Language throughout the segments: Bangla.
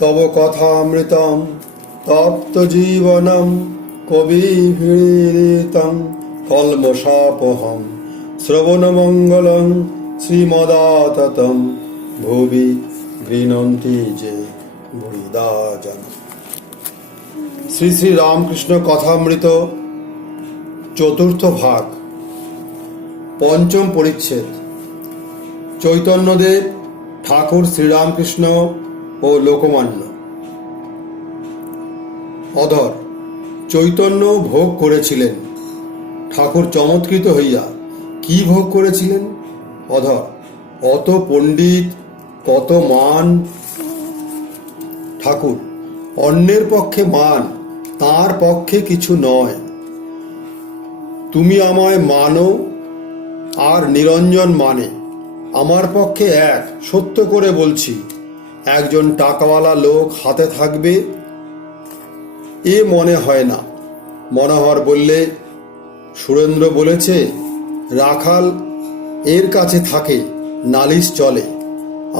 তব কথামৃতম তপ্ত জীবনম কবিভিড়িতম কলমশাপহম শ্রবণমঙ্গলং শ্রীমদাততম ভুবি গৃণন্তি যে বুড়িদা জন। শ্রী শ্রী রামকৃষ্ণ কথামৃত চতুর্থ ভাগ, পঞ্চম পরিচ্ছেদ। চৈতন্যদেব, ঠাকুর শ্রীরামকৃষ্ণ ও লোকমান্য। অধর, চৈতন্য ভোগ করেছিলেন। ঠাকুর চমৎকৃত হইয়া, কি ভোগ করেছিলেন? অধর, অত পণ্ডিত, কত মান। ঠাকুর, অন্যের পক্ষে মান, তার পক্ষে কিছু নয়। তুমি আমায় মানো আর নিরঞ্জন মানে, আমার পক্ষে এক। সত্য করে বলছি, একজন টাকাওয়ালা লোক হাতে থাকবে এ মনে হয় না। মনোহর বললে, সুরেন্দ্র বলেছে রাখাল এর কাছে থাকে, নালিশ চলে।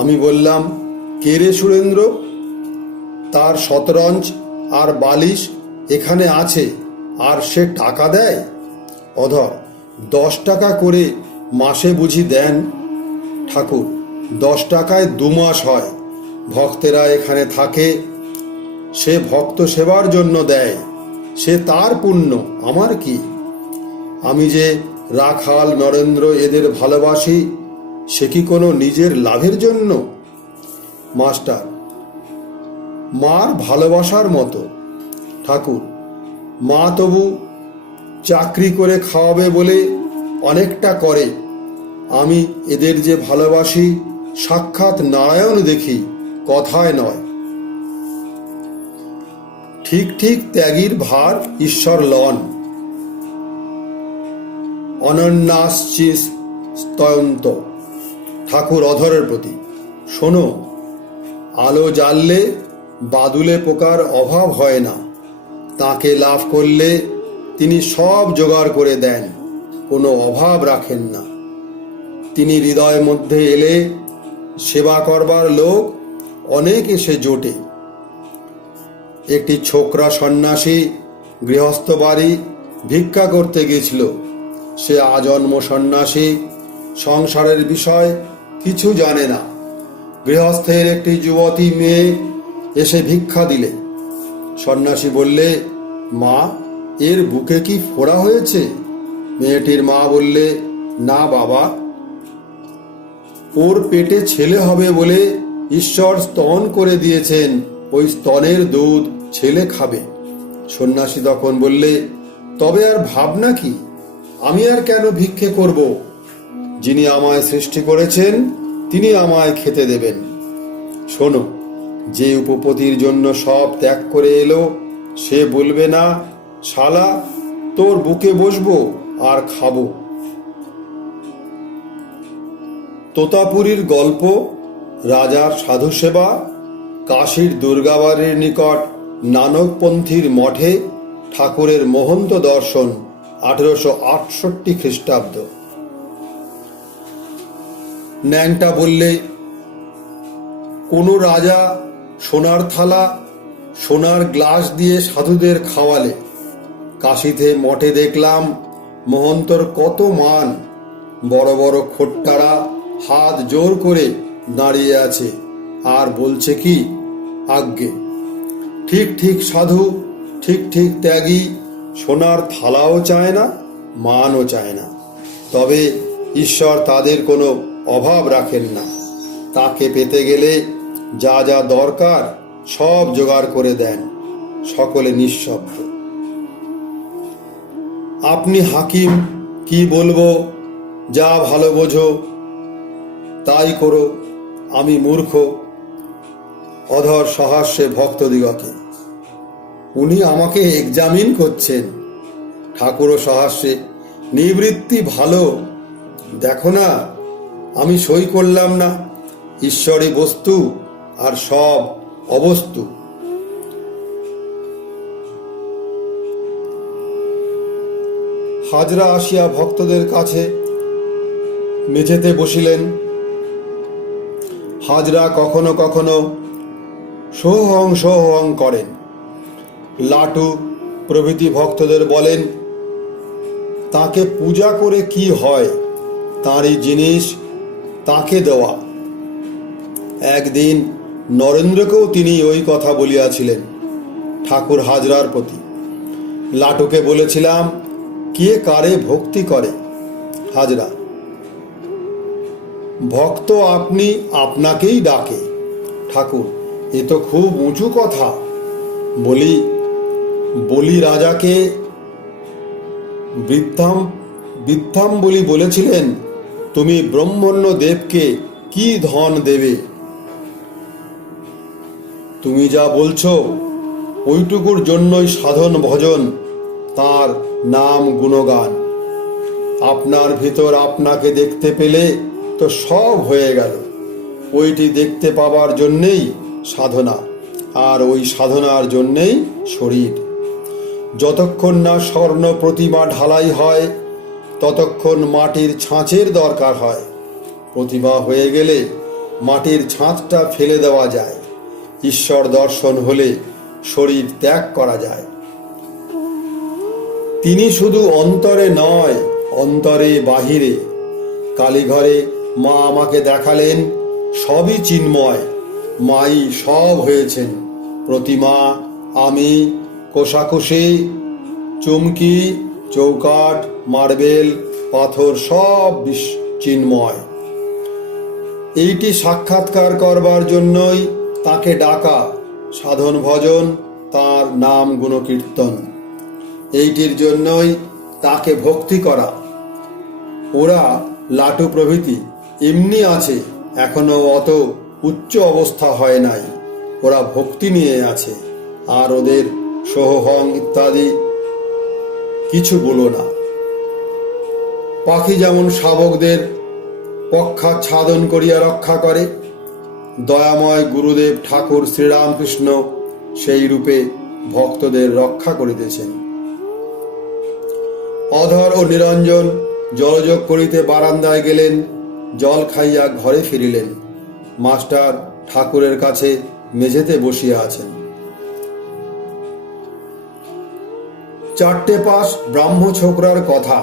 আমি বললাম, কে রে সুরেন্দ্র? তার শতরঞ্চ আর বালিশ এখানে আছে, আর সে টাকা দেয়? অধর, 10 টাকা করে মাসে বুঝি দেন? ঠাকুর, 10 টাকায় 2 মাস হয়। ভক্তেরা এখানে থাকে, সে ভক্ত সেবার জন্য দেয়, সে তার পুণ্য, আমার কি? আমি যে রাখাল নরেন্দ্র এদের ভালোবাসি, সে কি কোনো নিজের লাভের জন্য? মাস্টার, মার ভালোবাসার মতো। ঠাকুর, মা তবু চাকরি করে খাওয়াবে বলে অনেকটা করে। আমি এদের যে ভালোবাসি, সাক্ষাৎ নারায়ণ দেখি, কথায় নয়। ঠিক ঠিক ত্যাগীর ভার ঈশ্বর লন। অনন্যাশ্চিস্তয়ন্ত। ঠাকুর অধরের প্রতি, শোনো, আলো জ্বাললে বাদুলে পোকার অভাব হয় না। তাকে লাভ করলে তিনি সব জোগাড় করে দেন, কোনো অভাব রাখেন না। তিনি হৃদয় মধ্যে এলে সেবা করবার লোক অনেক এসে জোটে। একটি ছোকরা সন্ন্যাসী গৃহস্থ বাড়ি ভিক্ষা করতে গেছিল। সে আজন্ম সন্ন্যাসী, সংসারের বিষয় কিছু জানে না। গৃহস্থের একটি যুবতী মেয়ে এসে ভিক্ষা দিলে। সন্ন্যাসী বললে, মা, এর বুকে কি ফোড়া হয়েছে? মেয়েটির মা বললে, না বাবা, ওর পেটে ছেলে হবে বলে ঈশ্বর স্তন করে দিয়েছেন, ওই স্তনের দুধ ছেলে খাবে। সন্ন্যাসী তখন বললে, তবে আর ভাবনা কি? আমি আর কেন ভিক্ষে করব? যিনি আমায় সৃষ্টি করেছেন তিনি আমায় খেতে দেবেন। শোনো, যে উপপতির জন্য সব ত্যাগ করে এলো, সে বলবে না, শালা, তোর বুকে বসবো আর খাবো। তোতাপুরীর গল্প, রাজার সাধু সেবা, কাশীর দুর্গাবাড়ির নিকট নানকপন্থীর মঠে ঠাকুরের মহন্ত দর্শন, 1868 খ্রিস্টাব্দ। ন্যাংটা বললে, কোন রাজা সোনার থালা সোনার গ্লাস দিয়ে সাধুদের খাওয়ালে। কাশীতে মঠে দেখলাম মহন্তর কত মান। বড় বড় খোট্টারা হাত জোর করে দাঁড়িয়ে আছে আর বলছে কি, আজ্ঞে। ঠিক ঠিক সাধু, ঠিক ঠিক ত্যাগী, সোনার থালাও চায় না, মানও চায় না। তবে ঈশ্বর তাদের কোনো অভাব রাখেন না। তাকে পেতে গেলে যা যা দরকার সব জোগাড় করে দেন। সকলে নিঃশব্দ। আপনি হাকিম, কি বলবো, যা ভালো বোঝো তাই করো, আমি মূর্খ। অধর সহাস্যে ভক্তদিগকে, উনি আমাকে এক্সামিন করছেন। ঠাকুরও সহাস্যে, নিবৃত্তি ভালো, দেখো না, আমি সই করলাম না, ঈশ্বরই বস্তু আর সব অবস্তু। হাজরা আসিয়া ভক্তদের কাছে মেঝেতে বসিলেন। হাজরা কখনো কখনো সোহং সোহং করেন। লাটু প্রভৃতি ভক্তদের বলেন, তাকে পূজা করে কি হয়, তাঁরই জিনিস তাকে দেওয়া। একদিন নরেন্দ্রকেও তিনি ওই কথা বলিয়াছিলেন ঠাকুর হাজরার প্রতি। লাটুকে বলেছিলাম, কে কারে ভক্তি করে? হাজরা, ভক্ত আপনি আপনাকেই ডাকে। ঠাকুর, এ তো খুব উঁচু কথা। বলি রাজাকে বৃদ্ধাম বলি বলেছিলেন, তুমি ব্রহ্মণ্য দেবকে কি ধন দেবে? তুমি যা বলছো ওইটুকুর জন্যই সাধন ভজন, তার নাম গুণগান। আপনার ভিতর আপনাকে দেখতে পেলে তো সব হয়ে গেল। ওইটি দেখতে পাবার জন্যেই সাধনা, আর ওই সাধনার জন্যেই শরীর। যতক্ষণ না স্বর্ণ প্রতিমা ঢালাই হয় ততক্ষণ মাটির ছাঁচের দরকার হয়। প্রতিমা হয়ে গেলে মাটির ছাঁচটা ফেলে দেওয়া যায়। ঈশ্বর দর্শন হলে শরীর ত্যাগ করা যায়। তিনি শুধু অন্তরে নয়, অন্তরে বাহিরে। কালীঘরে মা আমাকে দেখালেন, সবই চিন্ময়, মাই সব হয়েছেন। প্রতিমা, আমি, কোষাকুষি, চুমকি, চৌকাঠ, মার্বেল, পাথর সব চিন্ময়। এইটি সাক্ষাৎকার করবার জন্যই তাকে ডাকা, সাধন ভজন, তার নাম গুণকীর্তন। এইটির জন্যই তাকে ভক্তি করা। ওরা লাটু প্রভৃতি এমনি আছে, এখনো অত উচ্চ অবস্থা হয় নাই। ওরা ভক্তি নিয়ে আছে, আর ওদের সোহং ইত্যাদি কিছু বলো না। পাখি যেমন শাবকদের পক্ষাচ্ছাদন করিয়া রক্ষা করে, দয়াময় গুরুদেব ঠাকুর শ্রীরামকৃষ্ণ সেই রূপে ভক্তদের রক্ষা করিতেছেন। অধর ও নিরঞ্জন জলযোগ করিতে বারান্দায় গেলেন, জল খাইয়া ঘরে ফিরিলেন। মাস্টার ঠাকুরের কাছে মেঝেতে বসিয়া আছেন। 4টে পাশ ব্রাহ্ম ছোকরার কথা,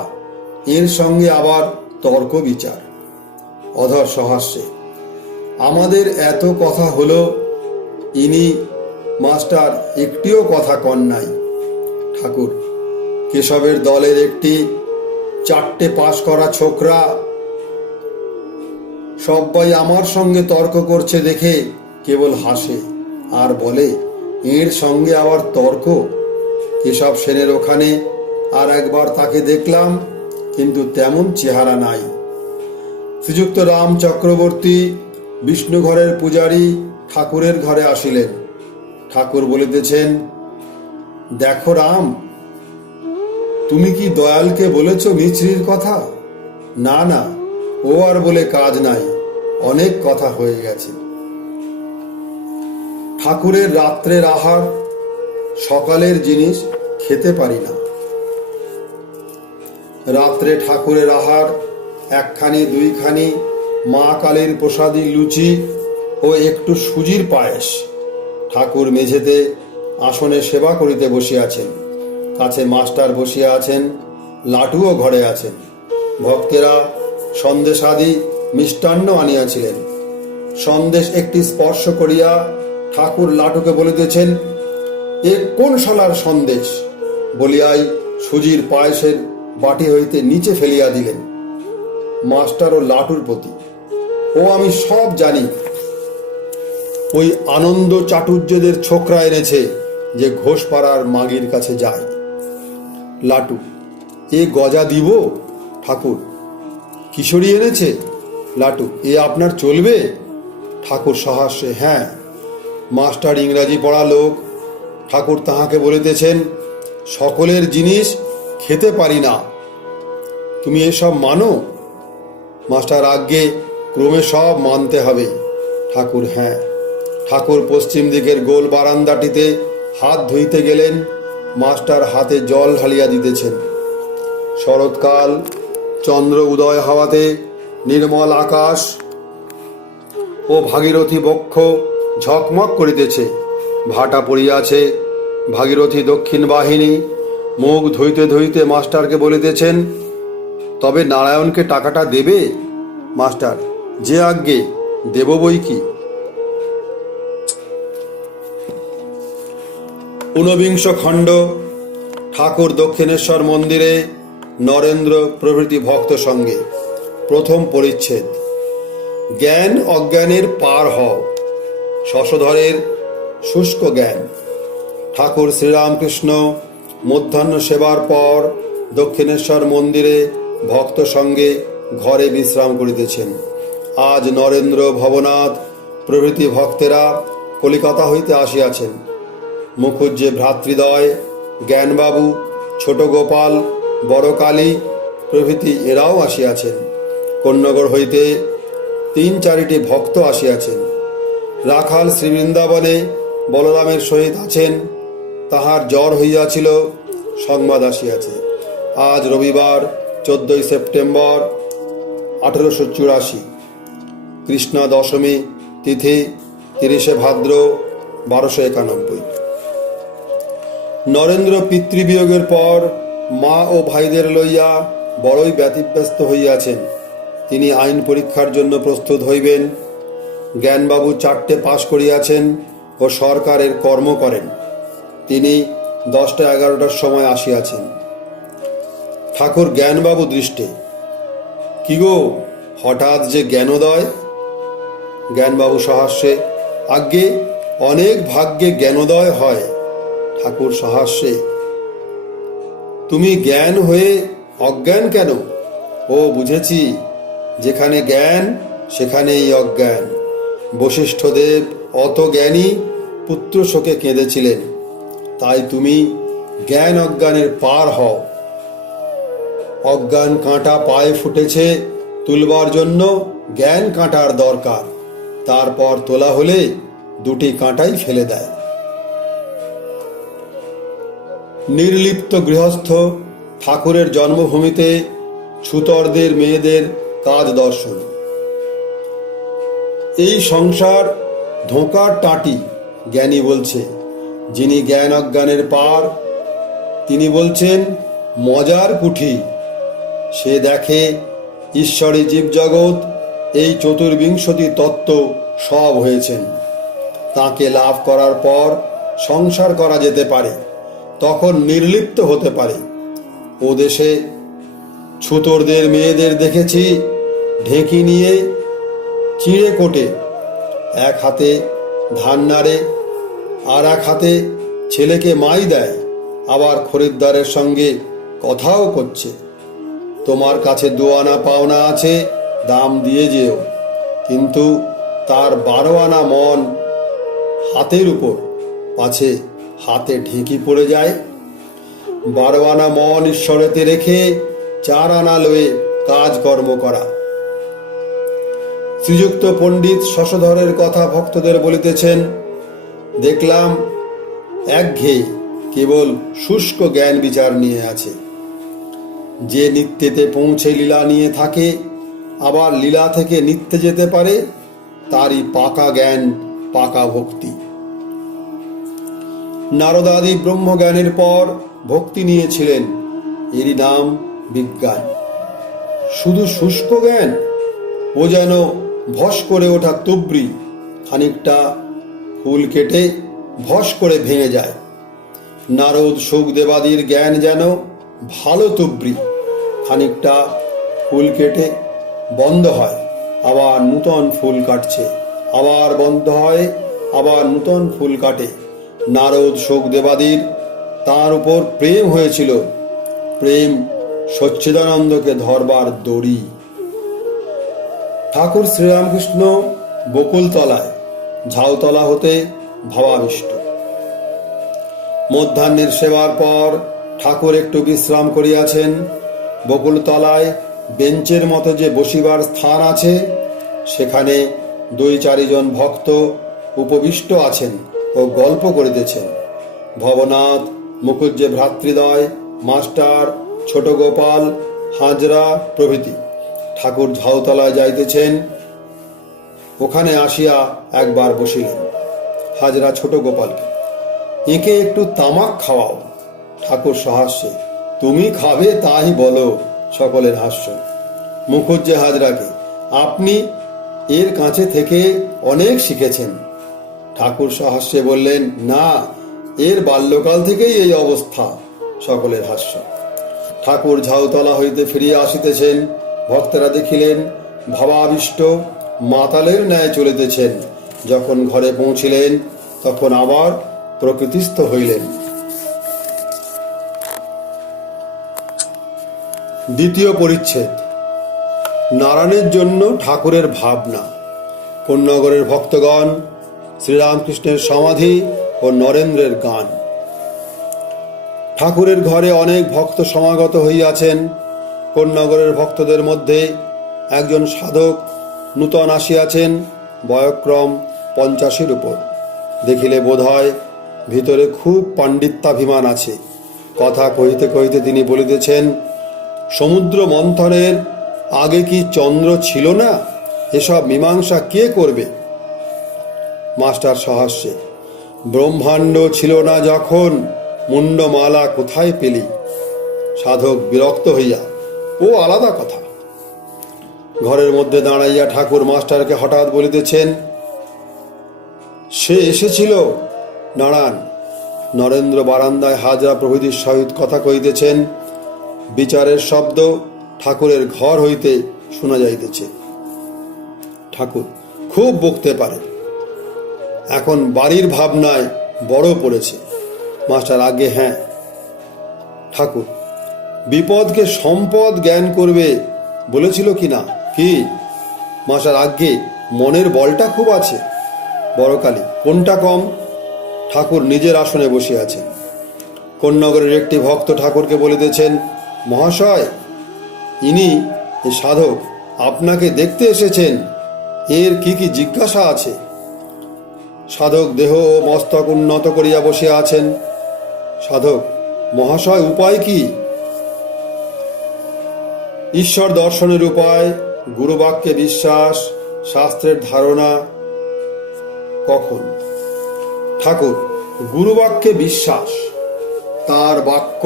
এর সঙ্গে আবার তর্ক বিচার। অধর সহাস্যে, আমাদের এত কথা হলো, ইনি মাস্টার একটিও কথা কন নাই। ঠাকুর, কেশবের দলের একটি 4টে পাশ করা ছোকরা সবাই আমার সঙ্গে তর্ক করছে দেখে কেবল হাসে আর বলে, এর সঙ্গে আবার তর্ক? কেশব সেনের ওখানে আর একবার তাকে দেখলাম, কিন্তু তেমন চেহারা নাই। শ্রীযুক্ত রাম চক্রবর্তী বিষ্ণু ঘরের পূজারী ঠাকুরের ঘরে আসিলেন। ঠাকুর বলিতেছেন, দেখো রাম, তুমি কি দয়ালকে বলেছ মিছরির কথা? না না, ও আর বলে কাজ নাই, অনেক কথা হয়ে গেছে। ঠাকুরের রাত্রের আহার, সকালের জিনিস খেতে পারি না। রাত্রে ঠাকুরের আহার একখানি দুইখানি মা কালীর প্রসাদী লুচি ও একটু সুজির পায়েস। ঠাকুর মেঝেতে আসনে সেবা করিতে বসিয়াছেন। কাছে মাস্টার বসিয়া আছেন, লাটুও ঘরে আছেন। ভক্তেরা সন্দেশাদি মিষ্টান্ন আনিয়াছিলেন। সন্দেশ একটি স্পর্শ করিয়া ঠাকুর লাটুকে বলিতেছেন, এ কোন শালার সন্দেশ? বলিয়াই সুজির পায়েসের বাটি হইতে নিচে ফেলিয়া দিলেন। মাস্টার ও লাটুর প্রতি, ও আমি সব জানি, ওই আনন্দ চাটুর্যদের ছোকরা এনেছে যে ঘোষপাড়ার মাগির কাছে যায়। লাটু, এ গজা দিব? ঠাকুর, কিশোরী এনেছে? লাটু, এ আপনার চলবে? ঠাকুর সহাস্যে, হ্যাঁ। মাস্টার ইংরাজি পড়া লোক। ঠাকুর তাহাকে বলিতেছেন, সকলের জিনিস খেতে পারি না, তুমি এসব মানো? মাস্টার, আজ্ঞে, ক্রমে সব মানতে হবে। ঠাকুর, হ্যাঁ। ঠাকুর পশ্চিম দিকের গোল বারান্দাটিতে হাত ধুইতে গেলেন। মাস্টার হাতে জল ঢালিয়া দিতেছেন। শরৎকাল, চন্দ্র উদয় হওয়াতে নির্মল আকাশ ও ভাগীরথী বক্ষ ঝকমক করিতেছে। ভাটা পড়িয়াছে। ভাগীরথী দক্ষিণ বাহিনী মুখ ধুইতে ধুইতে মাস্টারকে বলিতেছেন, তবে নারায়ণকে টাকাটা দেবে? মাস্টার, যে আজ্ঞে, দেব বই কি। ঊনবিংশ খণ্ড। ঠাকুর দক্ষিণেশ্বর মন্দিরে নরেন্দ্র প্রভৃতি ভক্ত সঙ্গে। প্রথম পরিচ্ছেদ। জ্ঞান অজ্ঞানের পার হও। শশধরের শুষ্ক জ্ঞান। ঠাকুর শ্রীরামকৃষ্ণ মধ্যাহ্ন সেবার পর দক্ষিণেশ্বর মন্দিরে ভক্ত সঙ্গে ঘরে বিশ্রাম করিতেছেন। আজ নরেন্দ্র, ভবনাথ প্রভৃতি ভক্তেরা কলিকাতা হইতে আসিয়াছেন। মুখুজ্জে ভ্রাতৃদ্বয়, জ্ঞানবাবু, ছোট গোপাল, বড় কালী প্রভৃতি এরাও আসিয়াছেন। কন্যগড় হইতে 3-4টি ভক্ত আসিয়াছেন। রাখাল শ্রীবৃন্দাবনে বলরামের সহিত আছেন। তাহার জ্বর হইয়াছিল, সংবাদ আসিয়াছে। আজ রবিবার 14 সেপ্টেম্বর 1884, কৃষ্ণা দশমী তিথি 30 ভাদ্র 1291। নরেন্দ্র পিতৃবিয়োগের পর মা ও ভাইদের লইয়া বড়ই ব্যতিব্যস্ত হইয়াছেন। তিনি আইন পরীক্ষার জন্য প্রস্তুত হইবেন। জ্ঞানবাবু 4টে পাশ করিয়াছেন ও সরকারের কর্ম করেন। তিনি 10টা-11টার সময় আসিয়াছেন। ঠাকুর জ্ঞানবাবু দৃষ্টে। কি গো, হঠাৎ যে জ্ঞানোদয়? জ্ঞানবাবু সহাস্যে, আজ্ঞে, অনেক ভাগ্যে জ্ঞানোদয় হয়। ঠাকুর সহাস্যে, তুমি জ্ঞান হয়ে অজ্ঞান কেন? ও বুঝেছি, যেখানে জ্ঞান সেখানেই অজ্ঞান। বশিষ্ঠদেব অত জ্ঞানী, পুত্র শোকে কেঁদেছিলেন। তাই তুমি জ্ঞান অজ্ঞানের পার হও। অজ্ঞান কাঁটা পায়ে ফুটেছে, তুলবার জন্য জ্ঞান কাঁটার দরকার। তারপর তোলা হলে 2টি কাঁটাই ফেলে দেয়। নির্লিপ্ত গৃহস্থ ঠাকুরের জন্মভূমিতে ছুতরদের মেয়েদের কাজ দর্শন। এই সংসার ধোঁকার টাটি, জ্ঞানী বলছে। যিনি জ্ঞান অজ্ঞানের পার, তিনি বলছেন মজার কুঠি। সে দেখে ঈশ্বরী জীবজগৎ, এই চতুর্বিংশতি তত্ত্ব সব হয়েছেন। তাকে লাভ করার পর সংসার করা যেতে পারে, তখন নির্লিপ্ত হতে পারে। ও দেশে ছুতরদের মেয়েদের দেখেছি ঢেঁকি নিয়ে চিঁড়ে কোটে, এক হাতে ধান নাড়ে, আর এক হাতে ছেলেকে মাই দেয়, আবার খরিদ্দারের সঙ্গে কথাও করছে। তোমার কাছে 2 আনা পাওনা আছে, দাম দিয়ে যেও। কিন্তু তার 12 আনা মন হাতের উপর, পাছে হাতে ঢেঁকি পড়ে যায়। 12 আনা মন ঈশ্বরেতে রেখে 4 আনা লয়ে কাজকর্ম করা। শ্রীযুক্ত পণ্ডিত শশধরের কথা ভক্তদের বলিতেছেন। দেখলাম একঘেয়ে কেবল শুষ্ক জ্ঞান বিচার নিয়ে আছে। যে নিত্যেতে পৌঁছে লীলা নিয়ে থাকে, আবার লীলা থেকে নিত্যে যেতে পারে, তারই পাকা জ্ঞান, পাকা ভক্তি। নারদাদি ব্রহ্মজ্ঞানের পর ভক্তি নিয়েছিলেন, এরই নাম বিজ্ঞান। শুধু শুষ্ক জ্ঞান, ও যেন ভস করে ওঠা তুবড়ি, খানিকটা ফুল কেটে ভস করে ভেঙে যায়। নারদ শুকদেবাদির জ্ঞান যেন ভালো তুবড়ি, খানিকটা ফুল কেটে বন্ধ হয়, আবার নূতন ফুল কাটছে, আবার বন্ধ হয়, আবার নূতন ফুল কাটে। নারদ শুকদেবাদির তার উপর প্রেম হয়েছিল। প্রেম সচ্চিদানন্দকে ধরবার দড়ি। ঠাকুর শ্রীরামকৃষ্ণ বকুলতলায়, ঝাউতলা হতে ভাবাবিষ্ট। মধ্যাহ্নের সেবার পর ঠাকুর একটু বিশ্রাম করিয়াছেন। বকুলতলায় বেঞ্চের মতো যে বসিবার স্থান আছে, সেখানে 2-4 জন ভক্ত উপবিষ্ট আছেন ও গল্প করিতেছেন। ভবনাথ, মুখুজ্জে ভ্রাতৃদ্বয়, মাস্টার, ছোট গোপাল, হাজরা প্রভৃতি। ঠাকুর ঝাউতলায় যাইতেছেন। ওখানে আসিয়া একবার বসিলেন। হাজরা ছোট গোপালকে। একে একটু তামাক খাওয়াও। ঠাকুর সহাস্যে, তুমি খাবে তাই বলো। সকলের হাস্য। মুখুজ্জে হাজরাকে, আপনি এর কাছে থেকে অনেক শিখেছেন। ঠাকুর সহাস্যে বললেন, না, এর বাল্যকাল থেকেই এই অবস্থা। সকলের হাস্য। ঠাকুর ঝাউতলা হইতে ফিরিয়া আসিতেছেন। ভক্তেরা দেখিলেন ভাবাবিষ্ট মাতালের ন্যায় চলিতেছেন। যখন ঘরে পৌঁছিলেন তখন আবার প্রকৃতিস্থ হইলেন। দ্বিতীয় পরিচ্ছেদ। নারায়ণের জন্য ঠাকুরের ভাবনা। কোন্নগরের ভক্তগণ, শ্রীরামকৃষ্ণের সমাধি ও নরেন্দ্রের গান। ঠাকুরের ঘরে অনেক ভক্ত সমাগত হইয়াছেন। কোন্নগরের ভক্তদের মধ্যে একজন সাধক নূতন আসিয়াছেন, বয়ক্রম 50-র উপর। দেখিলে বোধ হয় ভিতরে খুব পাণ্ডিত্যাভিমান আছে। কথা কহিতে কহিতে তিনি বলিতেছেন, সমুদ্র মন্থনের আগে কি চন্দ্র ছিল না? এসব মীমাংসা কে করবে? মাস্টার সহাস্যে, ব্রহ্মাণ্ড ছিল না যখন মুন্ডমালা কোথায় পেলি? সাধক বিরক্ত হইয়া, ও আলাদা কথা। ঘরের মধ্যে দাঁড়াইয়া ঠাকুর মাস্টারকে হঠাৎ বলিতেছেন, সে এসেছিল নারায়ণ। নরেন্দ্র বারান্দায় হাজরা প্রভৃতির সহিত কথা কহিতেছেন। বিচারের শব্দ ঠাকুরের ঘর হইতে শোনা যাইতেছে। ঠাকুর খুব বকতে পারে, এখন বাড়ির ভাবনায় বড় পড়েছে। মাস্টার, আগে হ্যাঁ। ঠাকুর, বিপদকে সম্পদ জ্ঞান করবে বলেছিল কি না? কি? মাস্টার, আগে মনের বলটা খুব আছে। বড়কালী, কোনটা কম? ঠাকুর নিজের আসনে বসে আছেন। কোন্নগরের একটি ভক্ত ঠাকুরকে বলিতেছেন, মহাশয়, ইনি এ সাধক আপনাকে দেখতে এসেছেন, এর কি কি জিজ্ঞাসা আছে? সাধক দেহ ও মস্তক উন্নত করিয়া বসে আছেন। সাধক, মহাশয়, উপায় কি? ঈশ্বর দর্শনের উপায়, গুরুবাক্যে বিশ্বাস, শাস্ত্রের ধারণা। কখন? ঠাকুর, গুরুবাক্যে বিশ্বাস। তার বাক্য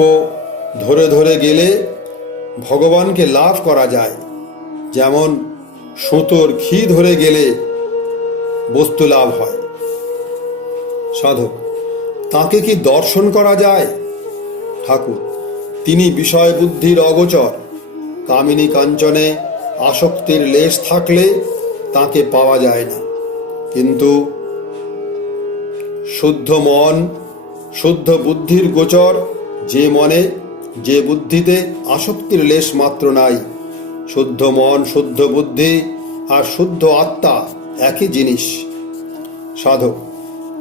ধরে ধরে গেলে ভগবানকে লাভ করা যায়। যেমন সুতোর ঘি ধরে গেলে বস্তু লাভ হয়। সাধক, তাকে কি দর্শন করা যায়? ঠাকুর, তিনি বিষয় বুদ্ধির অগোচর। কামিনী কাঞ্চনে আসক্তির লেশ থাকলে তাকে পাওয়া যায় না। কিন্তু শুদ্ধ মন, শুদ্ধ বুদ্ধির গোচর যে মনে, যে বুদ্ধিতে আসক্তির লেশ মাত্র নাই। শুদ্ধ মন, শুদ্ধ বুদ্ধি আর শুদ্ধ আত্মা একই জিনিস। সাধক,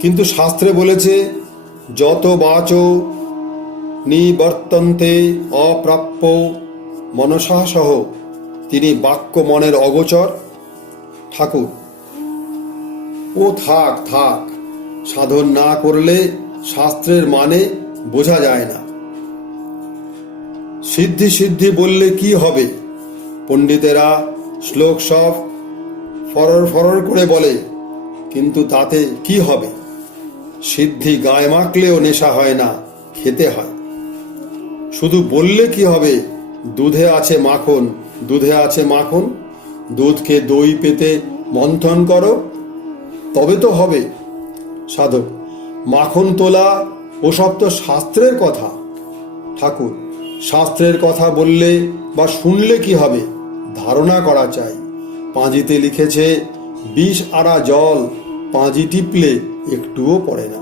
কিন্তু শাস্ত্রে বলেছে, যত বাচো নিবর্তন্তে অপ্রাপ্য মনসা সহ, তিনি বাক্য মনের অগোচর। ঠাকুর, ও থাক থাক, সাধন না করলে শাস্ত্রের মানে বোঝা যায় না। সিদ্ধি সিদ্ধি বললে কি হবে? পণ্ডিতেরা শ্লোক সব ফরর ফরর করে বলে, কিন্তু তাতে কি হবে? সিদ্ধি গায়ে মাখলেও নেশা হয় না, খেতে হয়। শুধু বললে কি হবে? দুধে আছে মাখন, দুধে আছে মাখন। দুধকে দই পেতে মন্থন করো, তবে তো হবে। সাধক, মাখন তোলা ওসব তো শাস্ত্রের কথা। ঠাকুর, শাস্ত্রের কথা বললে বা শুনলে কি হবে? ধারণা করা চাই। পাঁজিতে লিখেছে 20 আড়া জল, পাঁজি টিপলে একটুও পড়ে না।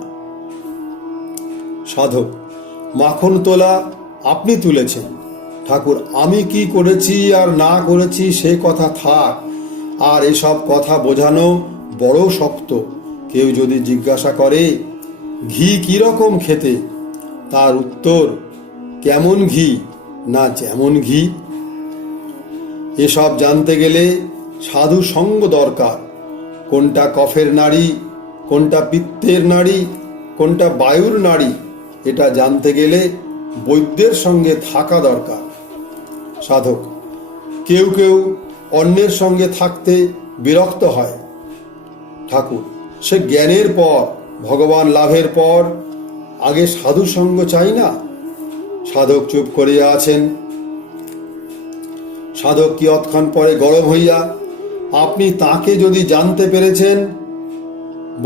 সাধক, মাখন তোলা আপনি তুলেছেন। ঠাকুর, আমি কি করেছি আর না করেছি সে কথা থাক, আর এসব কথা বোঝানো বড় শক্ত। কেউ যদি জিজ্ঞাসা করে ঘি কিরকম খেতে, তার উত্তর কেমন ঘি না যেমন ঘি। এসব জানতে গেলে সাধু সঙ্গ দরকার। কোনটা কফের নাড়ি, কোনটা পিত্তের নাড়ি, কোনটা বায়ুর নাড়ি, এটা জানতে গেলে বৈদ্যের সঙ্গে থাকা দরকার। সাধক, কেউ কেউ অন্যের সঙ্গে থাকতে বিরক্ত হয়। ঠাকুর, সে জ্ঞানের পর ভগবান লাভের পর আগে সাধু সঙ্গ চাই না? সাধক চুপ করিয়া আছেন। সাধক কিয়ৎক্ষণ পরে গরম হইয়া, আপনি তাকে যদি জানতে পেরেছেন,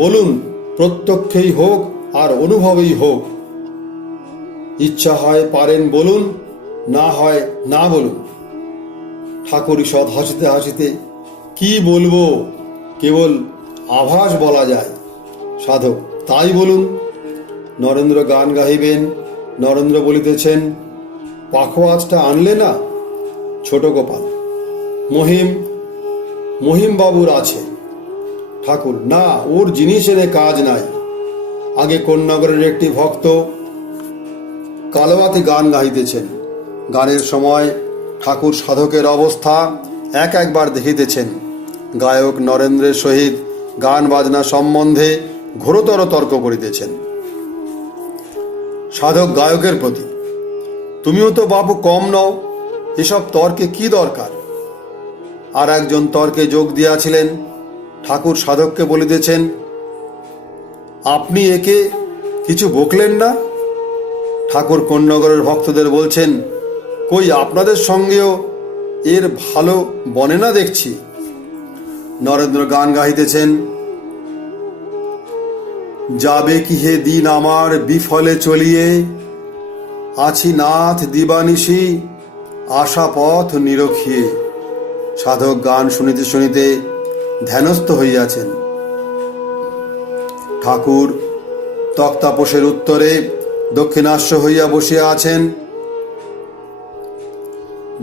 বলুন, প্রত্যক্ষেই হোক আর অনুভবেই হোক। ইচ্ছা হয় পারেন বলুন, না হয় না বলুন। ঠাকুর ঈষৎ হাসিতে হাসিতে, কি বলবো, কেবল আভাস বলা যায়। সাধক, তাই বলুন। নরেন্দ্র গান গাহিবেন। নরেন্দ্র বলিতেছেন, পাখোয়াজটা আনলে না? ছোট গোপাল, মহিম বাবুর আছে। ঠাকুর, না, ওর জিনিস এনে কাজ নাই। আগে কোন্নগরের একটি ভক্ত কালোয়াতে গান গাহিতেছেন। গানের সময় ঠাকুর সাধকের অবস্থা একবার দেখিতেছেন। গায়ক নরেন্দ্রের সহিত গান বাজনা সম্বন্ধে ঘোরতর তর্ক করিতেছেন। সাধক গায়কের প্রতি, তুমিও তো বাবু কম নও, এসব তর্কে কি দরকার? আর একজন তর্কে যোগ দিয়াছিলেন। ঠাকুর সাধককে বলিতেছেন, আপনি একে কিছু বকলেন না? ঠাকুর কোন্নগরের ভক্তদের বলছেন, কই, আপনাদের সঙ্গেও এর ভালো বনে না দেখছি। নরেন্দ্র গান গাহিতেছেন, যাবে কি হে দিন আমার বিফলে চলিয়ে, আছি নাথ দিবানিশি আশা পথ নিরখিয়ে। সাধক গান শুনিতে শুনিতে ধ্যানস্থ হইয়াছেন। ঠাকুর তক্তাপোষের উত্তরে দক্ষিণাস্য হইয়া বসিয়া আছেন।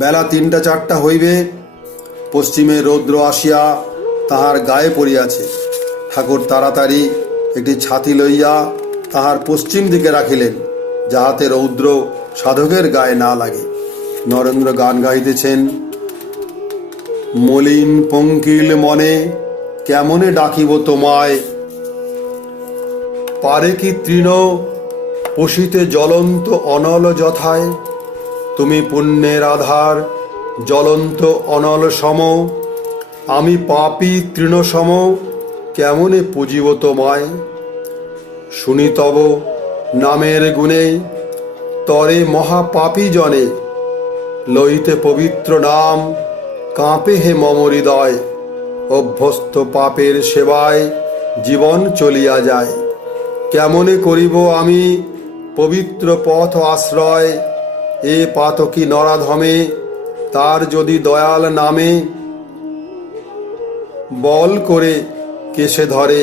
বেলা 3টা-4টা হইবে। পশ্চিমে রৌদ্র আসিয়া তাহার গায়ে পড়িয়াছে। ঠাকুর তাড়াতাড়ি একটি ছাতি লইয়া তাহার পশ্চিম দিকে রাখিলেন, যাহাতে রৌদ্র সাধকের গায়ে না লাগে। নরেন্দ্র গান গাইতেছেন, মলিন পঙ্কিল মনে কেমনে ডাকিব তোমায়, পারে কি তৃণ পশিতে জ্বলন্ত অনল যথায়, তুমি পুণ্যের আধার জ্বলন্ত অনল সম, আমি পাপী তৃণ সম কেমনে পুজিব তোমায়, শুনি তব নামের গুণে তরে মহাপাপী জনে, লইতে পবিত্র নাম কাঁপে হে মম হৃদয়, অভ্যস্ত পাপের সেবায় জীবন চলিয়া যায়, কেমনে করিব আমি পবিত্র পথ আশ্রয়, এ পাতকী নরাধমে তার যদি দয়াল নামে, বল করে কেশে ধরে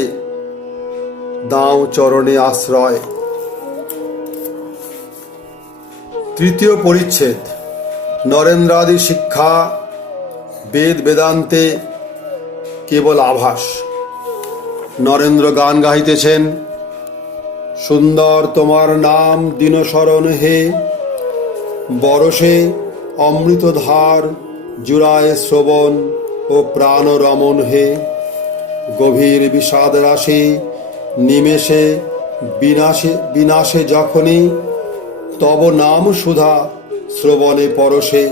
দাও চরণে আশ্রয়। তৃতীয় পরিচ্ছেদ। নরেন্দ্রাদি শিক্ষা বেদ বেদান্তে কেবল আভাস। নরেন্দ্র গান গাহিতেছেন, সুন্দর তোমার নাম দিনশরণ হে, বরসে অমৃতধার জুড়ায় শ্রবণ ও প্রাণ রমণ হে, গভীর বিষাদ রাশি নিমেষে বিনাশে যখনই, তব নাম সুধা শ্রবণে পরশে,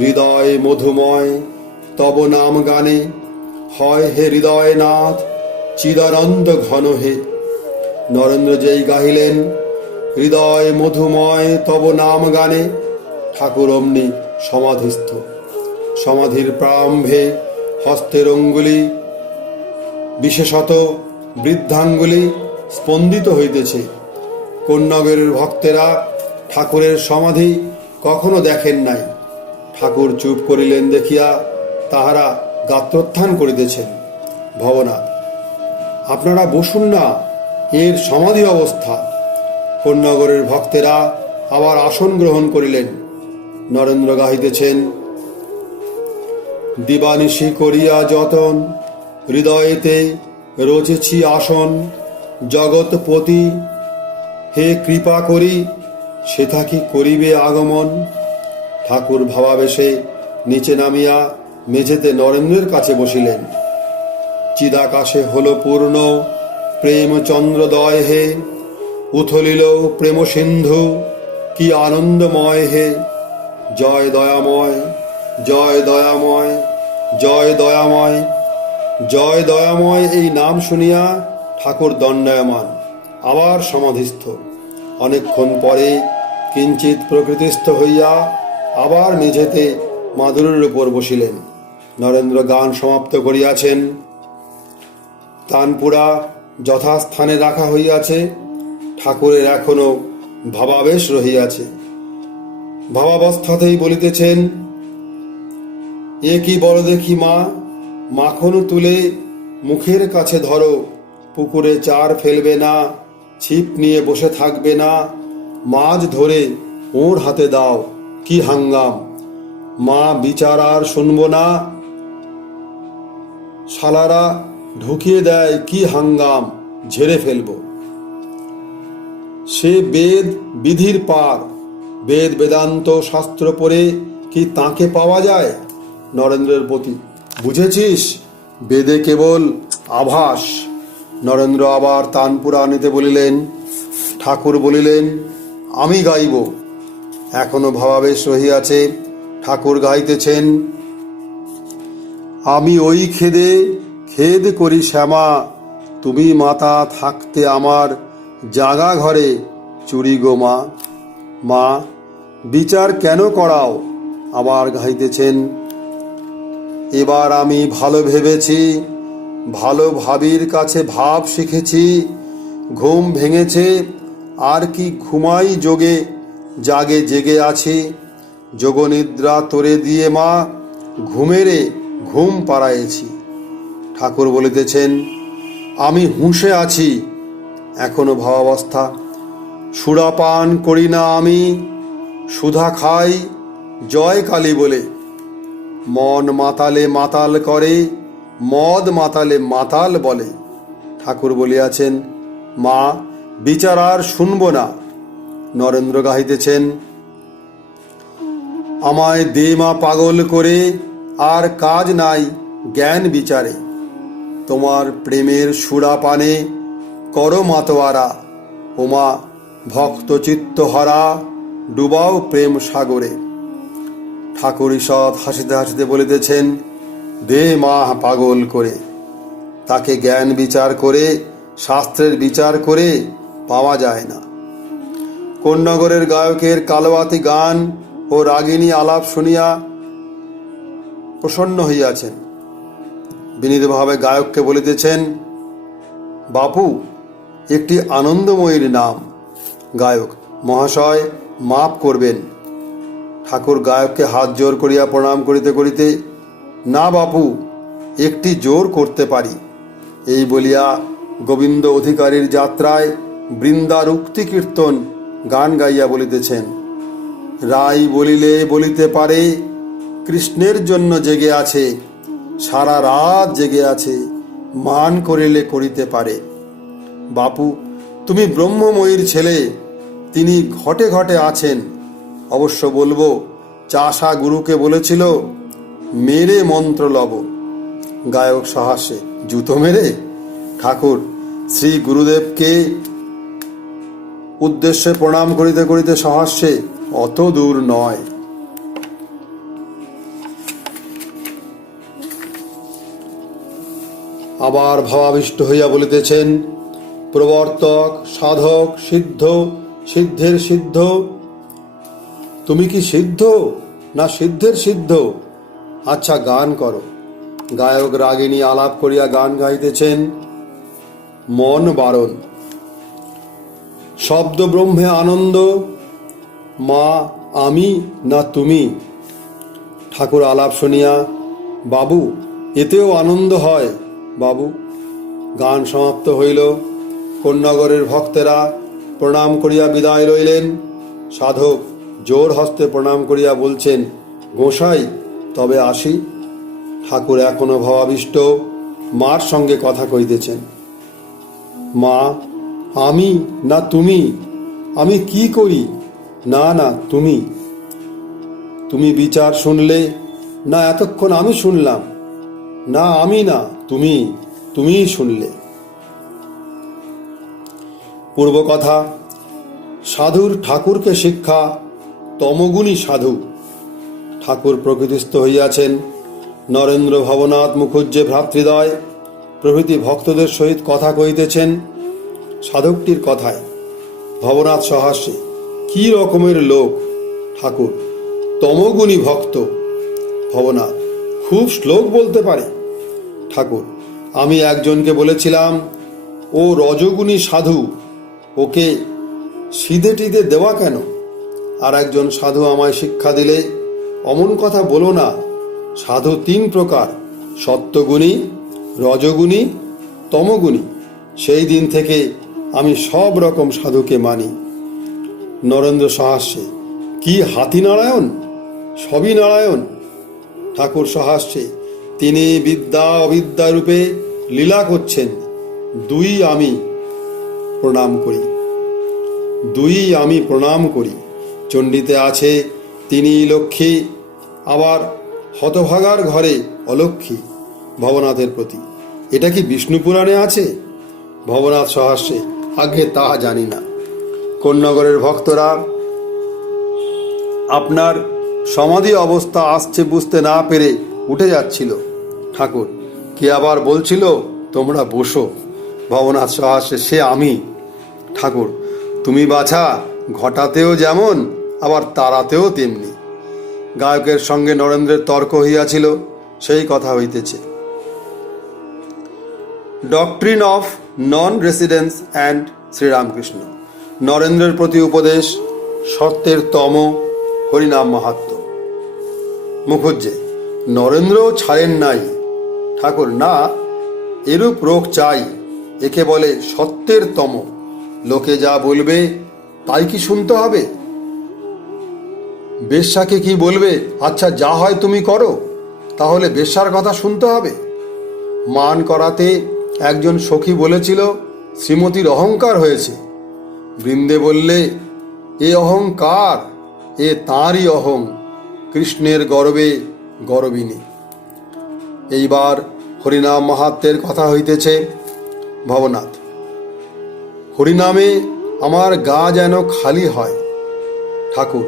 হৃদয় মধুময় তব নাম গানে, হয় হে হৃদয়নাথ চিদানন্দ ঘন হে। নরেন্দ্র যেই গাহিলেন, হৃদয় মধুময় তব নাম গানে, ঠাকুর অমনি সমাধিস্থ। সমাধির প্রারম্ভে হস্তের অঙ্গুলি, বিশেষত বৃদ্ধাঙ্গুলি স্পন্দিত হইতেছে। কোন্নগরের ভক্তেরা ঠাকুরের সমাধি কখনো দেখেন নাই। ঠাকুর চুপ করিলেন দেখিয়া তাহারা গাত্রোত্থান করিতেছেন। ভবনাথ, আপনারা বসুন না, এর সমাধি অবস্থা। কোন্নগরের ভক্তেরা আবার আসন গ্রহণ করিলেন। নরেন্দ্র গাহিতেছেন, দিবানিশি করিয়া যতন, হৃদয়েতে রচেছি আসন, জগৎপতি হে কৃপা করি, সেথা কি করিবে আগমন। ঠাকুর ভাবাবেশে নিচে নামিয়া মেঝেতে নরেন্দ্রের কাছে বসিলেন। চিদাকাশে হল পূর্ণ প্রেম চন্দ্রদয় হে, উথলিল প্রেম সিন্ধু কি আনন্দময় হে, জয় দয়াময় জয় দয়াময় জয় দয়াময় জয় দয়াময়। এই নাম শুনিয়া ঠাকুর দণ্ডায়মান, আবার সমাধিস্থ। অনেকক্ষণ পরে কিঞ্চিত প্রকৃতিস্থ হইয়া আবার মেঝেতে মাদুরের উপর বসিলেন। নরেন্দ্র গান সমাপ্ত করিয়াছেন। তানপুরা যথাস্থানে রাখা হইয়াছে। ঠাকুরের এখনো ভাবাবেশ রহিয়াছে। ভাবাবস্থাতেই বলিতেছেন, এ কি বড় দেখি মা, মাখন তুলে মুখের কাছে ধরো, পুকুরে চার ফেলবে না, ছিপ নিয়ে বসে থাকবে না, মাছ ধরে ওর হাতে দাও, কি হাঙ্গাম, মা বিচার আর শুনবো না, শালারা ঢুকিয়ে দেয়, কি হাঙ্গাম, ঝেড়ে ফেলবো। সে বেদ বিধির পার, বেদ বেদান্ত শাস্ত্র পড়ে কি তাকে পাওয়া যায়? নরেন্দ্রের প্রতি, বুঝেছিস, বেদে কেবল আভাস। নরেন্দ্র আবার তানপুরা আনিতে বলিলেন। ঠাকুর বলিলেন, আমি গাইব। এখনো ভাবাবেশ রহিয়াছে। ঠাকুর গাইতেছেন, আমি ওই খেদে খেদ করি শ্যামা, তুমি মাতা থাকতে আমার জাগা ঘরে চুরি গো মা। মা বিচার কেন করাও? আবার গাইতেছেন, এবার আমি ভালো ভেবেছি, ভালো ভাবির কাছে ভাব শিখেছি, ঘুম ভেঙেছে, আর কি ঘুমাই যোগে, জাগে জেগে আছি, যোগনিদ্রা তোরে দিয়ে মা, ঘুমেরে ঘুম পাড়াইছি। ঠাকুর বলিতেছেন, আমি হুঁশে আছি। এখনো ভাবাবস্থা। সুরাপান করি না আমি, সুধা খাই জয় কালী বলে, মন মাতালে মাতাল করে, মদ মাতালে মাতাল বলে। ঠাকুর বলিয়াছেন, মা বিচার আর শুনব না। নরেন্দ্র গাহিতেছেন, আমায় দে মা পাগল করে, আর কাজ নাই জ্ঞান বিচারে, তোমার প্রেমের সুরাপানে করো মাতোয়ারা, ওমা ভক্ত চিত্ত হরা, ডুবাও প্রেম সাগরে। ঠাকুর ঈষৎ হাসিতে হাসিতে বলিতেছেন, দে মা পাগল করে। তাকে জ্ঞান বিচার করে, শাস্ত্রের বিচার করে পাওয়া যায় না। কোন্নগরের গায়কের কালবাতি গান ও রাগিনী আলাপ শুনিয়া প্রসন্ন হইয়াছেন। বিনীতভাবে গায়ককে বলিতেছেন, বাপু একটি আনন্দময়ীর নাম। গায়ক, মহাশয় মাপ করবেন। ঠাকুর গায়ককে হাত জোর করিয়া প্রণাম করিতে করিতে, না বাপু, একটি জোর করতে পারি। এই বলিয়া গোবিন্দ অধিকারীর যাত্রায় বৃন্দার উক্তি কীর্তন গান গাইয়া বলিতেছেন, রাই বলিলে বলিতে পারে, কৃষ্ণের জন্য জেগে আছে, সারা রাত জেগে আছে, মান করিলে করিতে পারে। বাপু তুমি ব্রহ্মময়ীর ছেলে, তিনি ঘটে ঘটে আছেন। অবশ্য বলবো, চাষা গুরুকে বলেছিল, মেরে মন্ত্র লব। গায়ক সহাস্যে, জুতো মেরে? ঠাকুর শ্রী গুরুদেবকে উদ্দেশ্যে প্রণাম করিতে করিতে সহাস্যে, অত দূর নয়। আবার ভাবাবিষ্ট হইয়া বলিতেছেন, প্রবর্তক সাধক সিদ্ধ, সিদ্ধের সিদ্ধ, তুমি কি সিদ্ধ না সিদ্ধের সিদ্ধ? আচ্ছা গান করো। গায়ক রাগিনী আলাপ করিয়া গান গাইতেছেন, মন বারণ। শব্দ ব্রহ্মে আনন্দ, মা আমি না তুমি? ঠাকুর আলাপ শুনিয়া, বাবু এতেও আনন্দ হয় বাবু। গান সমাপ্ত হইল। কোন্নগরের ভক্তেরা প্রণাম করিয়া বিদায় লইলেন। সাধক জোর হস্তে প্রণাম করিয়া বলছেন, গোসাই তবে আসি। ঠাকুর এখনো ভাবাবিষ্ট, মার সঙ্গে কথা কইতেছেন। মা আমি না তুমি? আমি কি করি? না না তুমি। তুমি বিচার শুনলে না এতক্ষণ আমি শুনলাম? না আমি না, তুমি, তুমিই শুনলে। পূর্ব কথা, সাধুর ঠাকুরকে শিক্ষা, তমগুণী সাধু। ঠাকুর প্রকৃতিস্থ হইয়াছেন। নরেন্দ্র ভবনাথ মুখুজ্জে ভ্রাতৃদ্বয় প্রভৃতি ভক্তদের সহিত কথা কহিতেছেন। সাধকটির কথায় ভবনাথ সহাস্যে, কি রকমের লোক? ঠাকুর, তমগুণী ভক্ত। ভবনাথ, খুব শ্লোক বলতে পারে। ঠাকুর, আমি একজনকে বলেছিলাম ও রজগুণী সাধু, ওকে সিধে টিধে দেওয়া কেন? আর একজন সাধু আমায় শিক্ষা দিলে, অমন কথা বলো না, সাধু 3 প্রকার, সত্যগুণী, রজগুণী, তমগুণী। সেই দিন থেকে আমি সব রকম সাধুকে মানি। নরেন্দ্র সহাস্যে, কি হাতি নারায়ণ? সবই নারায়ণ। ঠাকুর সহাস্যে, তিনি বিদ্যা অবিদ্যা রূপে লীলা করছেন। আমি প্রণাম করি। চণ্ডীতে আছে তিনি লক্ষ্মী, আবার হতভাগার ঘরে অলক্ষ্মী। ভবনাথের প্রতি, এটা কি বিষ্ণু পুরাণে আছে? ভবনাথ সহাস্যে, আগে তা জানি না। কোন্নগরের ভক্তরা আপনার সমাধি অবস্থা আসছে বুঝতে না পেরে উঠে যাচ্ছিল। ঠাকুর, কে আবার বলছিল তোমরা বসো? ভবনাথ সহাস্যে, সে আমি। ঠাকুর, তুমি বাছা ঘটাতেও যেমন, আবার তারাতেও তেমনি। গায়কের সঙ্গে নরেন্দ্রের তর্ক হইয়াছিল, সেই কথা হইতেছে। Doctrine of non residence and Sri Ramakrishna. নরেন্দ্রের প্রতি উপদেশ, সত্যের তম, হরিনাম মাহাত্ম্য। মুখুজ্জে, নরেন্দ্রও ছাড়েন নাই। ঠাকুর, না, এরূপ রোগ চাই, একে বলে সত্যের তম। লোকে যা বলবে তাই কি শুনতে হবে? বেশ্যাকে কি বলবে, আচ্ছা যা হয় তুমি করো, তাহলে বেশ্যার কথা শুনতে হবে? মান করাতে একজন সখী বলেছিল শ্রীমতীর অহংকার হয়েছে। বৃন্দে বললে, এ অহংকার, এ তাঁরই অহং, কৃষ্ণের গর্বে গর্বিনী। এইবার হরিনাম মাহাত্ম্যের কথা হইতেছে। ভবনাথ, হরিনামে আমার গা যেন খালি হয়। ঠাকুর,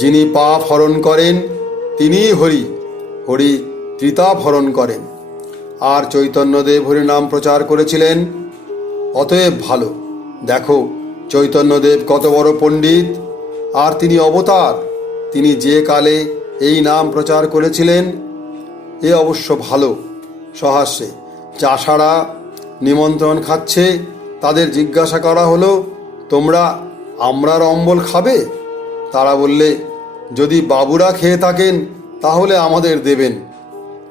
যিনি পাপ হরণ করেন তিনিই হরি, হরি ত্রিতাপ হরণ করেন। আর চৈতন্যদেব হরিনাম প্রচার করেছিলেন। অতএব ভালো। দেখো চৈতন্যদেব কত বড় পণ্ডিত, আর তিনি অবতার। তিনি যে কালে এই নাম প্রচার করেছিলেন, এ অবশ্য ভালো। সহাস্যে, চাষারা নিমন্ত্রণ খাচ্ছে, তাদের জিজ্ঞাসা করা হলো, তোমরা আমরার অম্বল খাবে? তারা বললে, যদি বাবুরা খেয়ে থাকেন তাহলে আমাদের দেবেন।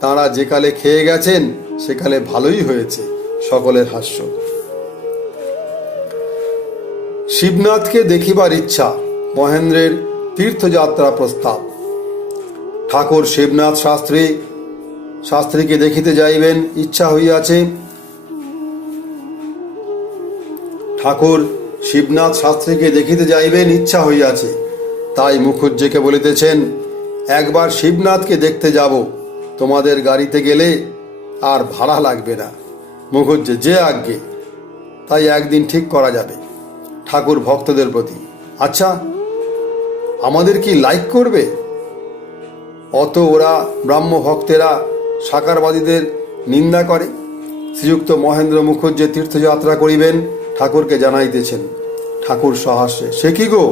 তাঁরা যেকালে খেয়ে গেছেন সেকালে ভালোই হয়েছে। সকলের হাস্য। শিবনাথকে দেখিবার ইচ্ছা, মহেন্দ্রের তীর্থযাত্রা প্রস্তাব। ঠাকুর শিবনাথ শাস্ত্রীকে দেখিতে যাইবেন ইচ্ছা হইয়াছে। ঠাকুর শিবনাথ শাস্ত্রীকে দেখিতে যাইবেন ইচ্ছা হইয়াছে, তাই মুখুজ্জেকে বলিতেছেন, একবার শিবনাথকে দেখতে যাব, তোমাদের গাড়িতে গেলে আর ভাড়া লাগবে না। মুখুজ্জে, যে আজ্ঞে। তাই একদিন ঠিক করা যাবে। ঠাকুর ভক্তদের প্রতি, আচ্ছা আমাদের কি লাইক করবে? অত ওরা ব্রাহ্ম ভক্তেরা সাকারবাদীদের নিন্দা করে। শ্রীযুক্ত মহেন্দ্র মুখুজ্জে তীর্থযাত্রা করিবেন, ঠাকুরকে জানাইতেছেন। ঠাকুর সহাস্যে, সে কি গো,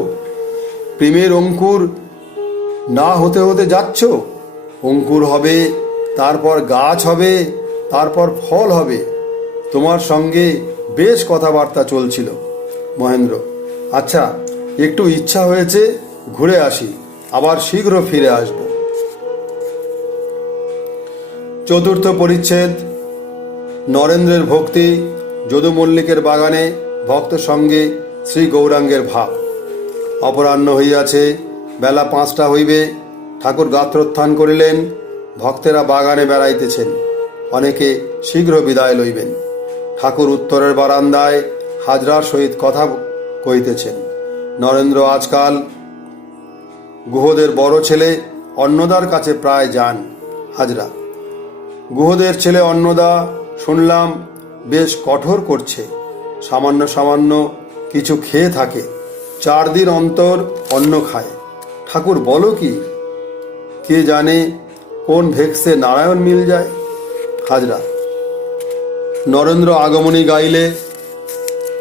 প্রেমের অঙ্কুর না হতে হতে যাচ্ছ? অঙ্কুর হবে, তারপর গাছ হবে, তারপর ফল হবে। তোমার সঙ্গে বেশ কথাবার্তা চলছিল। মহেন্দ্র, আচ্ছা একটু ইচ্ছা হয়েছে ঘুরে আসি, আবার শীঘ্র ফিরে আসব। চতুর্থ পরিচ্ছেদ। নরেন্দ্রের ভক্তি। যদু মল্লিকের বাগানে ভক্ত সঙ্গে শ্রী গৌরাঙ্গের ভাব। অপরাহ্ন হইয়াছে, বেলা 5টা হইবে। ঠাকুর গাত্রোত্থান করিলেন। ভক্তেরা বাগানে বেড়াইতেছেন, অনেকে শীঘ্র বিদায় লইবেন। ঠাকুর উত্তরের বারান্দায় হাজরার সহিত কথা কহিতেছেন। নরেন্দ্র আজকাল গুহদের বড় ছেলে অন্নদার কাছে প্রায় যান। হাজরা, গুহদের ছেলে অন্নদা শুনলাম বেশ কঠোর করছে, সামান্য সামান্য কিছু খেয়ে থাকে, 4 দিন অন্তর অন্ন খায়। ঠাকুর, বলো কি? কে জানে কোন ভেক্সে নারায়ণ মিল যায়। হাজরা, নরেন্দ্র আগমনী গাইলে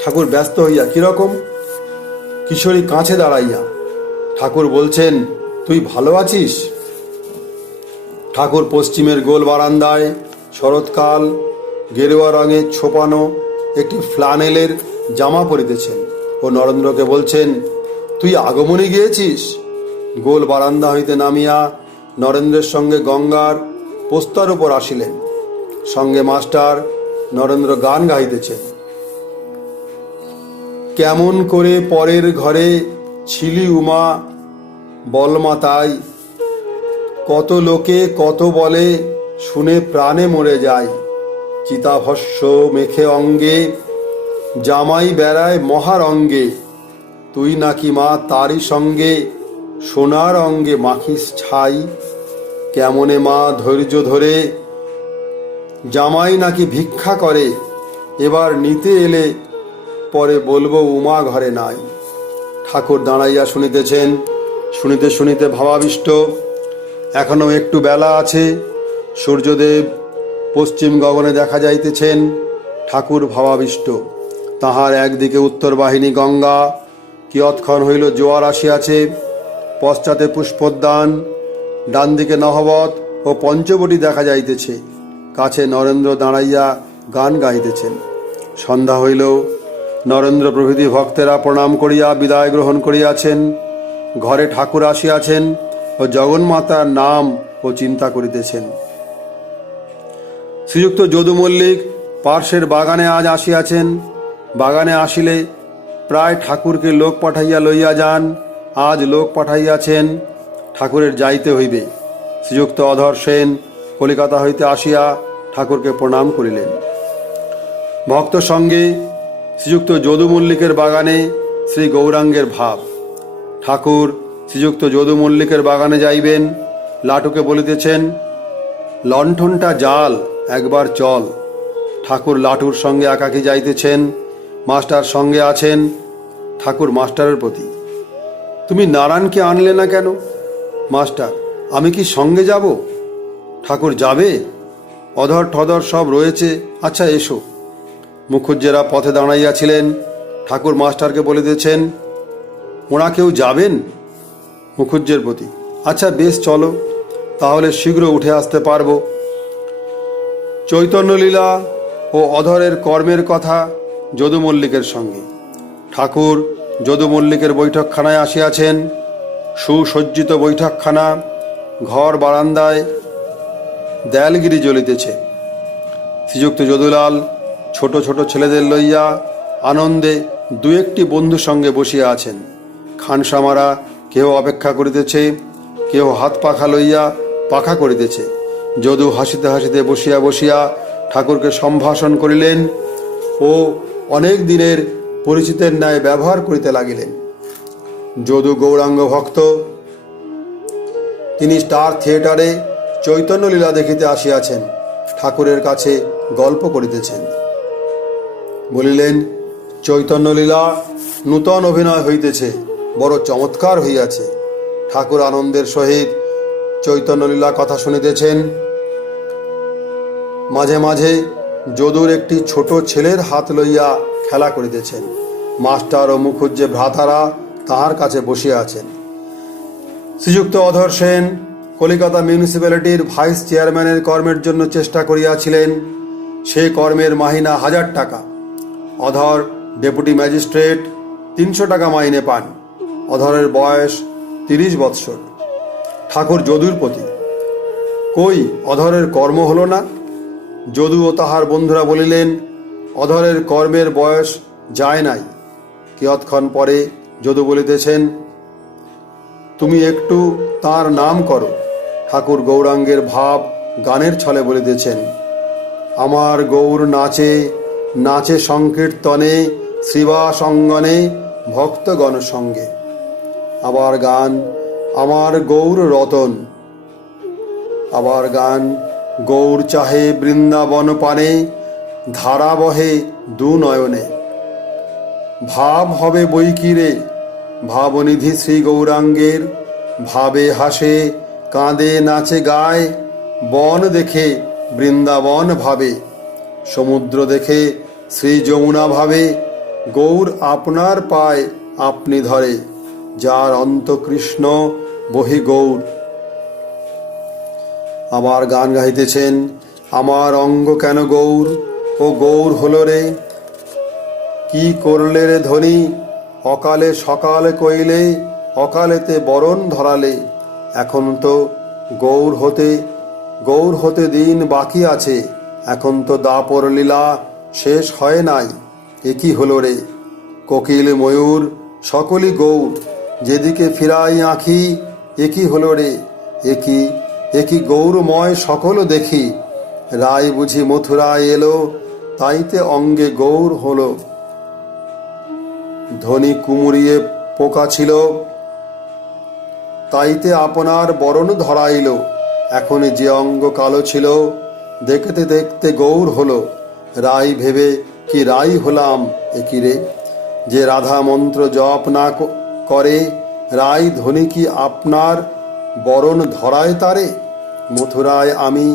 ঠাকুর ব্যস্ত হইয়া কিরকম? কিশোরী কাছে দাঁড়াইয়া ঠাকুর বলছেন, তুই ভালো আছিস? ঠাকুর পশ্চিমের গোল বারান্দায় শরৎকাল গেরুয়া রঙে ছোপানো একটি ফ্লানেলের জামা পরিতেছেন ও নরেন্দ্রকে বলছেন, তুই আগমনী গিয়েছিস? গোল বারান্দা হইতে নামিয়া নরেন্দ্রের সঙ্গে গঙ্গার পোস্তার উপর আসিলেন। সঙ্গে মাস্টার। নরেন্দ্র গান গাইতেছেন। কেমন করে পরের ঘরে ছিলি উমা, বলমা তাই, কত লোকে কত বলে, শুনে প্রাণে মরে যায়। চিতাভস্য মেখে অঙ্গে, জামাই বেড়ায় মহারঙ্গে, তুই নাকি মা তারই সঙ্গে, সোনার অঙ্গে মাখিস ছাই। কেমনে মা ধৈর্য ধরে, জামাই নাকি ভিক্ষা করে, এবার নিতে এলে পরে বলবো উমা ঘরে নাই। ঠাকুর দাঁড়াইয়া শুনিতেছেন। শুনিতে শুনিতে ভাবাবিষ্ট। এখনো একটু বেলা আছে। সূর্যদেব পশ্চিম গগনে দেখা যাইতেছেন। ঠাকুর ভাবাবিষ্ট। তাহার একদিকে উত্তর বাহিনী গঙ্গা, কিয়ৎক্ষণ হইল জোয়ার আসিয়াছে। পশ্চাতে পুষ্পোদ্যান, ডান দিকে নহবত ও পঞ্চবটি দেখা যাইতেছে। কাছে নরেন্দ্র দাঁড়াইয়া গান গাইতেছেন। সন্ধ্যা হইল। নরেন্দ্র প্রভৃতি ভক্তেরা প্রণাম করিয়া বিদায় গ্রহণ করিয়াছেন। ঘরে ঠাকুর আসিয়াছেন ও জগন্মাতার নাম ও চিন্তা করিতেছেন। শ্রীযুক্ত যদু মল্লিক পার্শ্বের বাগানে আজ আসিয়াছেন। বাগানে আসিলে প্রায় ঠাকুরকে লোক পাঠাইয়া লইয়া যান। আজ লোক পাঠাইয়াছেন, ঠাকুরের যাইতে হইবে। শ্রীযুক্ত অধর সেন কলিকাতা হইতে আসিয়া ঠাকুরকে প্রণাম করিলেন। ভক্ত সঙ্গে শ্রীযুক্ত যদু মল্লিকের বাগানে শ্রী গৌরাঙ্গের ভাব। ঠাকুর শ্রীযুক্ত যদু মল্লিকের বাগানে যাইবেন। লাটুকে বলিতেছেন, লণ্ঠনটা জাল, একবার চল। ঠাকুর লাটুর সঙ্গে একাকী যাইতেছেন। মাস্টার সঙ্গে আছেন। ঠাকুর মাস্টারের প্রতি, তুমি নারায়ণকে আনলে না কেন? মাস্টার, আমি কি সঙ্গে যাব? ঠাকুর, যাবে? অধর ঠদর সব রয়েছে। আচ্ছা এসো। মুখুজ্জেরা পথে দাঁড়াইয়াছিলেন। ঠাকুর মাস্টারকে বলিতেছেন, ওরা কেউ যাবেন? মুখুজ্জের প্রতি, আচ্ছা বেশ চলো, তাহলে শীঘ্র উঠে আসতে পারবো। চৈতন্যলীলা ও অধরের কর্মের কথা যদু মল্লিকের সঙ্গে। ঠাকুর যদু মল্লিকের বৈঠকখানায় আসিয়াছেন। সুসজ্জিত বৈঠকখানা। ঘর বারান্দায় দেয়ালগিরি জ্বলিতেছে। শ্রীযুক্ত যদুলাল ছোট ছোট ছেলেদের লইয়া আনন্দে দু একটি বন্ধু সঙ্গে বসিয়া আছেন। খানসামারা কেহ অপেক্ষা করিতেছে, কেহ হাত পাখা লইয়া পাখা করিতেছে। যদু হাসিতে হাসিতে বসিয়া বসিয়া ঠাকুরকে সম্ভাষণ করিলেন ও অনেক দিনের পরিচিতের ন্যায় ব্যবহার করিতে লাগিলেন। যদু গৌরাঙ্গ ভক্ত। তিনি স্টার থিয়েটারে চৈতন্যলীলা দেখিতে আসিয়াছেন। ঠাকুরের কাছে গল্প করিতেছেন। বলিলেন, চৈতন্যলীলা নূতন অভিনয় হইতেছে, বড় চমৎকার হইয়াছে। ঠাকুর আনন্দের সহিত চৈতন্যলীলা কথা শুনিতেছেন। মাঝে মাঝে যদুর একটি ছোট ছেলের হাত লইয়া খেলা করিতেছেন। মাস্টার ও মুখুজ্জে ভ্রাতারা তাহার কাছে বসিয়া আছেন। শ্রীযুক্ত অধর সেন কলিকাতা মিউনিসিপ্যালিটির ভাইস চেয়ারম্যানের কর্মের জন্য চেষ্টা করিয়াছিলেন। সে কর্মের মাহিনা 1000 টাকা। অধর ডেপুটি ম্যাজিস্ট্রেট 300 টাকা মাইনে পান। অধরের বয়স 30 বৎসর। ঠাকুর যদুর প্রতি, কই অধরের কর্ম হলো না? যদু ও তাহার বন্ধুরা বলিলেন, অধরের কর্মের বয়স যায় নাই। কিয়ৎক্ষণ পরে যদু বলিতেছেন, তুমি একটু তার নাম করো। ঠাকুর গৌরাঙ্গের ভাব গানের ছলে বলিতেছেন, আমার গৌর নাচে নাচে সংকীর্তনে শ্রীবাস অঙ্গনে ভক্তগণ সঙ্গে। আবার গান, আমার গৌর রতন। আবার গান, গৌর চাহে বৃন্দাবন পানে ধারা বহে দু নয়নে। ভাব হবে বৈকিরে ভাবনিধি শ্রী গৌরাঙ্গের, ভাবে হাসে কাঁদে নাচে গায়, বন দেখে বৃন্দাবন ভাবে। সমুদ্র দেখে শ্রী যমুনা ভাবে, গৌর আপনার পায় আপনি ধরে, যার অন্ত কৃষ্ণ বহি গৌর। আবার গান গাইতেছেন, আমার অঙ্গ কেন গৌর, ও গৌর হলো রে, কি করলে রে ধনী, অকালে সকালে কইলে, অকালেতে বরণ ধরালে। এখন তো গৌর হতে দিন বাকি আছে, এখন তো দাপর লীলা শেষ হয় নাই। একই হলো রে, কোকিল ময়ূর সকলই গৌর, যেদিকে ফিরাই আঁখি একই হলো রে, একই গৌরময় সকল দেখি। রায় বুঝি মথুরায় এলো, তাইতে অঙ্গে গৌর হলো। ধনী কুমুরিয়ে পোকা ছিল, তাইতে আপনার বরণ ধরাইল। এখন যে অঙ্গ কালো ছিল, দেখতে দেখতে গৌর হলো। রাই ভেবে কি রাই হলাম একই রে, যে রাধা মন্ত্র জপ না করে, রাই ধনী কি আপনার বরণ ধরায় তারে। মথুরায় আমি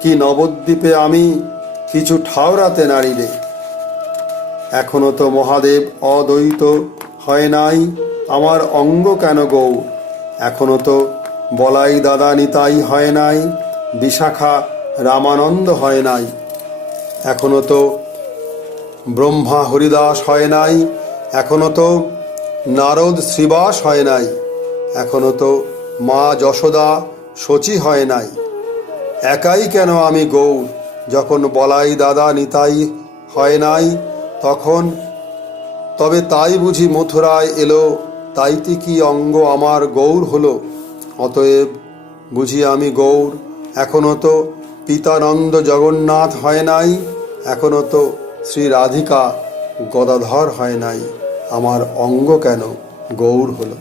কি নবদ্বীপে আমি, কিছু ঠাওরাতে নারী রে। এখনো তো মহাদেব অদ্বৈত হয় নাই, আমার অঙ্গ কেন গৌর। এখনো তো বলাই দাদা নিতাই হয় নাই, বিশাখা রামানন্দ হয় নাই। এখনো তো ব্রহ্মা হরিদাস হয় নাই, এখনো তো নারদ শ্রীবাস হয় নাই। এখনো তো মা যশোদা শচী হয় নাই। একাই কেন আমি গৌর, যখন বলাই দাদা নিতাই হয় নাই তখন। তবে তাই বুঝি মথুরায় এলো, তাইতে কি অঙ্গ আমার গৌর হলো। অতএব বুঝি আমি গৌর, এখনো তো পিতানন্দ জগন্নাথ হয় নাই, এখনো তো শ্রী রাধিকা গদাধর হয় নাই। আমার অঙ্গ কেন গৌর হলো।